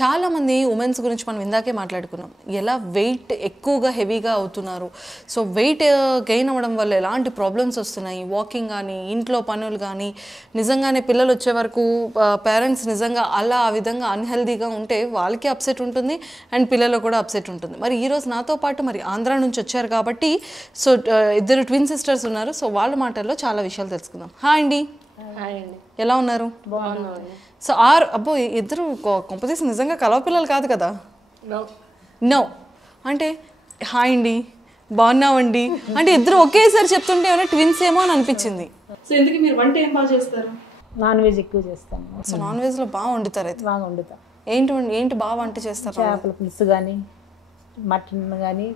చాలామంది ఉమెన్స్ గురించి మనం ఇందాకే మాట్లాడుకున్నాం, ఎలా వెయిట్ ఎక్కువగా హెవీగా అవుతున్నారు. సో వెయిట్ గెయిన్ అవ్వడం వల్ల ఎలాంటి ప్రాబ్లమ్స్ వస్తున్నాయి, వాకింగ్ కానీ ఇంట్లో పనులు కానీ, నిజంగానే పిల్లలు వచ్చే వరకు పేరెంట్స్ నిజంగా అలా ఆ విధంగా అన్హెల్దీగా ఉంటే వాళ్ళకి అప్సెట్ ఉంటుంది అండ్ పిల్లలు కూడా అప్సెట్ ఉంటుంది. మరి ఈరోజు నాతో పాటు మరి ఆంధ్ర నుంచి వచ్చారు కాబట్టి సో ఇద్దరు ట్విన్ సిస్టర్స్ ఉన్నారు. సో వాళ్ళ మాటల్లో చాలా విషయాలు తెలుసుకుందాం. హాయ్ అండి. ఎలా ఉన్నారు? సో అబ్బో ఇద్దరు కొంపదీసి నిజంగా కలవ పిల్లలు కాదు కదా? నో అంటే హాయ్ అండి బాగున్నామండి అంటే ఇద్దరు ఒకేసారి చెప్తుంటే ఏమైనా ట్విన్స్ ఏమో అని అనిపించింది. సో ఎందుకు మీరు వంట ఏం బాగా చేస్తారు? నాన్ వెజ్ ఎక్కువ చేస్తాను. సో నాన్ వెజ్లో బాగా వండుతారు అయితే? బాగా వండుతా. ఏంటి బాగా వంట చేస్తారు? చేపల పులుసు కానీ, మటన్ కానీ,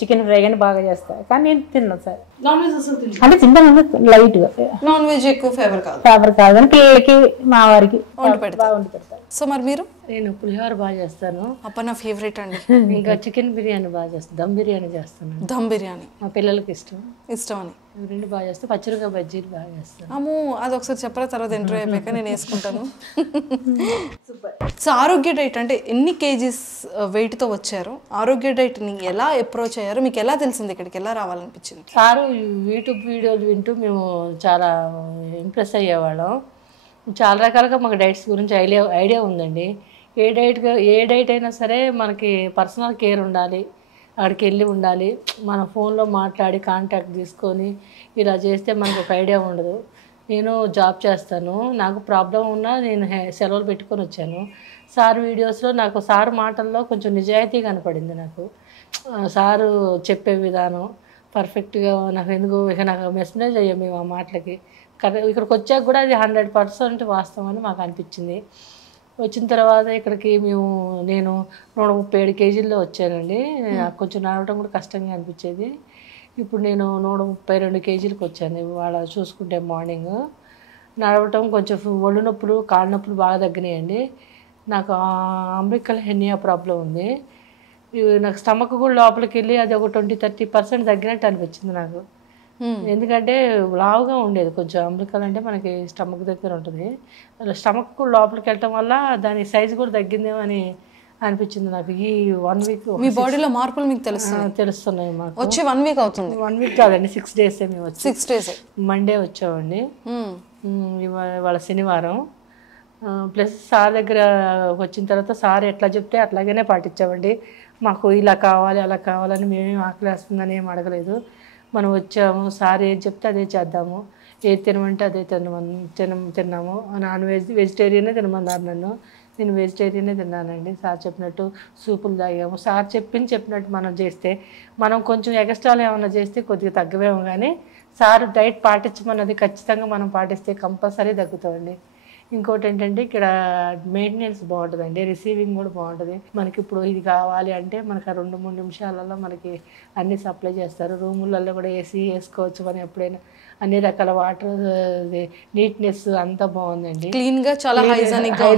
చికెన్ ఫ్రై కానీ బాగా చేస్తా. కానీ నేను తిన్నాను సార్. నాన్ వెజ్ అసలు అంటే తింటాను లైట్గా. నాన్ వెజ్ ఎక్కువ ఫేవర్ కాదు? ఫేవర్ కాదు కానీ పిల్లలకి మా వారికి వండి పెడతారు. బాగా వండి పెడతారు. సో మరి మీరు? నేను పులిహోర బాగా చేస్తాను. అప్ప నా ఫేవరెట్ అండి. ఇంకా చికెన్ బిర్యానీ బాగా చేస్తాను, దమ్ బిర్యానీ చేస్తాను. దమ్ బిర్యానీ మా పిల్లలకి ఇష్టం అని రెండు బాగా చేస్తాను. పచ్చిమిరపకాయ బజ్జీలు బాగా చేస్తాను. అమ్మో అది ఒకసారి చెప్పరా, తర్వాత ఇంటర్వ్యూ అయిపోయాక నేను వేసుకుంటాను. సో ఆరోగ్య డైట్ అంటే ఎన్ని కేజీస్ వెయిట్తో వచ్చారు? ఆరోగ్య డైట్ని ఎలా అప్రోచ్ అయ్యారు? మీకు ఎలా తెలిసింది ఇక్కడికి ఎలా రావాలనిపించింది? సారు యూట్యూబ్ వీడియోలు వింటూ మేము చాలా ఇంప్రెస్ అయ్యేవాళ్ళం. చాలా రకాలుగా మాకు డైట్స్ గురించి ఐడియా ఉందండి. ఏ డైట్ అయినా సరే మనకి పర్సనల్ కేర్ ఉండాలి, అక్కడికి వెళ్ళి ఉండాలి, మన ఫోన్లో మాట్లాడి కాంటాక్ట్ తీసుకొని ఇలా చేస్తే మనకు ఒక ఐడియా ఉండదు. నేను జాబ్ చేస్తాను, నాకు ప్రాబ్లం ఉన్నా నేను సెలవులు పెట్టుకొని వచ్చాను. సార్ వీడియోస్లో నాకు సార్ మాటల్లో కొంచెం నిజాయితీ కనపడింది. నాకు సారు చెప్పే విధానం పర్ఫెక్ట్గా నాకు ఎందుకు నాకు మెసేజ్ అయ్యాం మేము ఆ మాటలకి. ఇక్కడికి వచ్చాక కూడా అది 100% వాస్తవం అని మాకు అనిపించింది. వచ్చిన తర్వాత ఇక్కడికి నేను 137 కేజీల్లో వచ్చానండి. నాకు కొంచెం నడవటం కూడా కష్టంగా అనిపించేది. ఇప్పుడు నేను 132 కేజీలకు వచ్చాను ఇవాళ చూసుకుంటే. మార్నింగ్ నడవటం కొంచెం ఒళ్ళు నొప్పులు కాళ్ళ నొప్పులు బాగా తగ్గినాయండి. నాకు అంబికల్ హెర్నియా ప్రాబ్లం ఉంది. నాకు స్టమక్ కూడా లోపలికి వెళ్ళి అది ఒక 20-30% తగ్గినట్టు అనిపించింది నాకు. ఎందుకంటే లావుగా ఉండేది కొంచెం. అంబికల్ అంటే మనకి స్టమక్ దగ్గర ఉంటుంది, స్టమక్ లోపలికి వెళ్ళటం వల్ల దాని సైజు కూడా తగ్గిందేమో అని అనిపించింది నాకు. ఈ 1 వీక్ మీ బాడీలో మార్పులు మీకు తెలుస్తున్నాయి మాకు. వచ్చి 1 వీక్ అవుతుంది? 1 వీక్ కాదండి, 6 days మేము వచ్చి. 6 days. మండే వచ్చామండి, ఇవాళ శనివారం. ప్లస్ సార్ దగ్గర వచ్చిన తర్వాత సార్ ఎట్లా చెప్తే అట్లాగనే పాటించామండి. మాకు ఇలా కావాలి అలా కావాలని మేమేం ఆకలేస్తుందని ఏం అడగలేదు. మనం వచ్చాము, సార్ ఏం చెప్తే అదే చేద్దాము, ఏది తినమంటే అదే తిన్నాము. నాన్ వెజిటేరియనే తినమన్నారు నన్ను. నేను వెజిటేరియనే తిన్నానండి. సార్ చెప్పినట్టు సూపులు తాగాము. సార్ చెప్పినట్టు మనం చేస్తే, మనం కొంచెం ఎక్స్ట్రాలు ఏమైనా చేస్తే కొద్దిగా తగ్గవేమో, కానీ సార్ డైట్ పాటించమన్నది ఖచ్చితంగా మనం పాటిస్తే కంపల్సరీ తగ్గుతామండి. ఇంకోటి ఏంటంటే ఇక్కడ మెయింటెనెన్స్ బాగుంటుందండి, రిసీవింగ్ కూడా బాగుంటుంది. మనకి ఇప్పుడు ఇది కావాలి అంటే మనకు 2-3 నిమిషాలలో మనకి అన్నీ సప్లై చేస్తారు. రూములలో కూడా ఏసీ వేసుకోవచ్చు మనం ఎప్పుడైనా. అన్ని రకాల వాటర్, నీట్నెస్ అంతా బాగుందండి. క్లీన్గా చాలా హైజీనిక్గా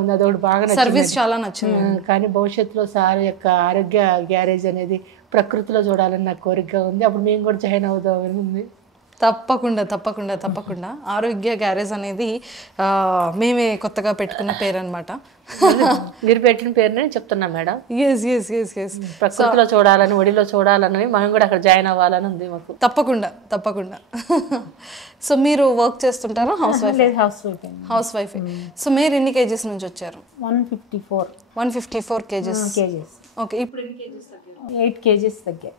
ఉంది. అదొకటి బాగా సర్వీస్ చాలా నచ్చింది. కానీ భవిష్యత్తులో సార్ యొక్క ఆరోగ్య గ్యారేజ్ అనేది ప్రకృతిలో చూడాలని నాకు కోరికగా ఉంది. అప్పుడు మేము కూడా జాయిన్ అవుదామని ఉంది. తప్పకుండా ఆరోగ్య గ్యారేజ్ అనేది మేమే కొత్తగా పెట్టుకున్న పేరు అనమాట. మీరు పెట్టిన పేరునే చెప్తున్నా మేడం. ఎస్ ప్రకృతిలో చూడాలని, ఒడిలో చూడాలని మేము కూడా అక్కడ జాయిన్ అవ్వాలని ఉంది మాకు. తప్పకుండా. సో మీరు వర్క్ చేస్తుంటారా? House wife. సో మీరు ఎన్ని కేజీస్ నుంచి వచ్చారు? 154 కేజీస్. ఓకే, ఇప్పుడు ఎన్ని కేజీస్ తగ్గారు? 8 కేజీస్ తగ్గారు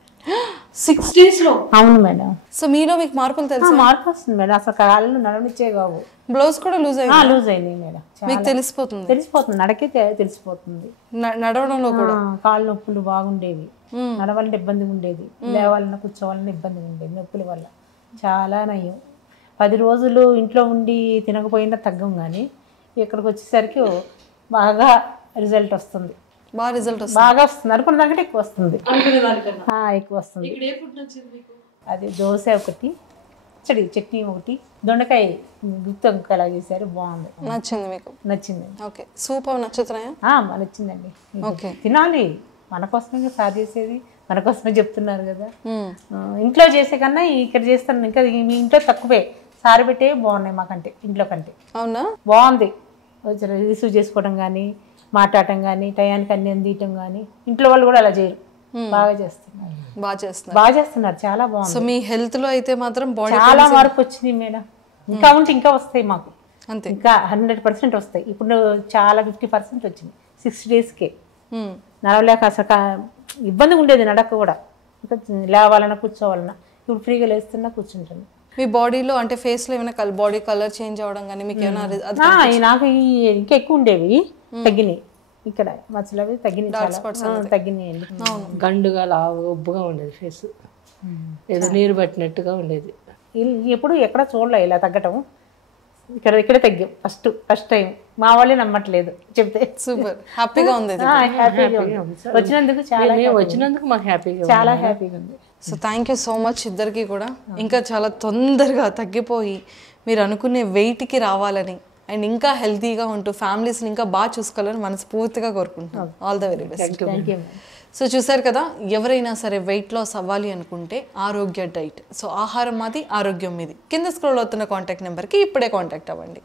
6 days లో. అవును మేడం. సో మీలో మీకు మార్పులు తెలుసా? మార్పు వస్తుంది మేడం. అసలు కాళ్ళు నడవనిచ్చే కావు. బ్లౌజ్ కూడా లూజ్ అయింది మేడం. మీకు తెలిసిపోతుంది నడకే తెలిసిపోతుంది. నడవడంలో కూడా కాళ్ళు నొప్పులు బాగుండేవి, నడవాలంటే ఇబ్బందిగా ఉండేది, లేవాలన్నా కూర్చోవాలన్నా ఇబ్బందిగా ఉండేది నొప్పుల వల్ల. చాలా నయం. 10 రోజులు ఇంట్లో ఉండి తినకపోయినా తగ్గం, కానీ ఇక్కడికి వచ్చేసరికి బాగా రిజల్ట్ వస్తుంది. బాగా వస్తుంది. అనుకున్న దానికంటే ఎక్కువ వస్తుంది. ఎక్కువ వస్తుంది. అది దోశ ఒకటి, చట్నీ ఒకటి, దొండకాయ గుత్తి వంకాయ చేశారు, బాగుంది. నచ్చింది మీకు? నచ్చింది. ఓకే, సూప్ నచ్చుతున్నాయా? నచ్చిందండి. తినాలి, మన కోసమే సార్ చేసేది, మన కోసమే చెప్తున్నారు కదా. ఇంట్లో చేసే కన్నా ఇక్కడ చేస్తాను. ఇంకా మీ ఇంట్లో తక్కువే, సార్ పెట్టే బాగున్నాయి మాకంటే, ఇంట్లో కంటే. అవునా? బాగుంది. రిసీవ్ చేసుకోవడం కానీ, మాట్లాడటం కానీ, టయానికి అన్ని అందియటం కానీ, ఇంట్లో వాళ్ళు కూడా అలా చేయరు, బాగా చేస్తున్నారు. బాగా చేస్తున్నారు, చాలా బాగుంది. సో మీ హెల్త్లో అయితే మాత్రం బాడీ చాలా మార్పు వచ్చింది మేడం. ఇంకా ఉంటే ఇంకా వస్తాయి మాకు, అంతే ఇంకా 100% వస్తాయి. ఇప్పుడు చాలా 50% వచ్చింది 6 డేస్కే. నడవలేక అసలు ఇబ్బందిగా ఉండేది నడక కూడా, ఇంకా లేవాలన్నా కూర్చోవాలన్నా. ఇప్పుడు ఫ్రీగా లేస్తున్నా కూర్చుంటాను. మీ బాడీలో అంటే ఫేస్లో ఏమైనా బాడీ కలర్ చేంజ్ అవ్వడం కానీ మీకు ఏమైనా నాకు ఇంకా ఎక్కువ ఉండేవి, తగ్గినాయి. ఇక్కడ మచ్చలు అవి తగ్గినాయి, తగ్గినాయండి. గండుగా లావు ఉబ్బుగా ఉండేది ఫేస్, ఏదో నీరు పట్టినట్టుగా ఉండేది. ఎప్పుడు ఎక్కడ చూడలే ఇలా తగ్గటం. ఇక్కడే తగ్గాం ఫస్ట్ టైం. మా వాళ్ళే నమ్మట్లేదు చెప్తే. సూపర్ హ్యాపీగా ఉంది. వచ్చినందుకు మాకు హ్యాపీగా, చాలా హ్యాపీగా ఉంది. So thank you so much ఇద్దరికి కూడా. ఇంకా చాలా తొందరగా తగ్గిపోయి మీరు అనుకునే వెయిట్కి రావాలని అండ్ ఇంకా హెల్తీగా ఉంటూ ఫ్యామిలీస్ని ఇంకా బాగా చూసుకోవాలని మనస్ఫూర్తిగా కోరుకుంటున్నాను. All the very best. So చూసారు కదా, ఎవరైనా సరే వెయిట్ లాస్ అవ్వాలి అనుకుంటే ఆరోగ్య డైట్. సో ఆహారం మాది, ఆరోగ్యం మీది. కింద స్క్రోల్ అవుతున్న కాంటాక్ట్ నెంబర్కి ఇప్పుడే కాంటాక్ట్ అవ్వండి.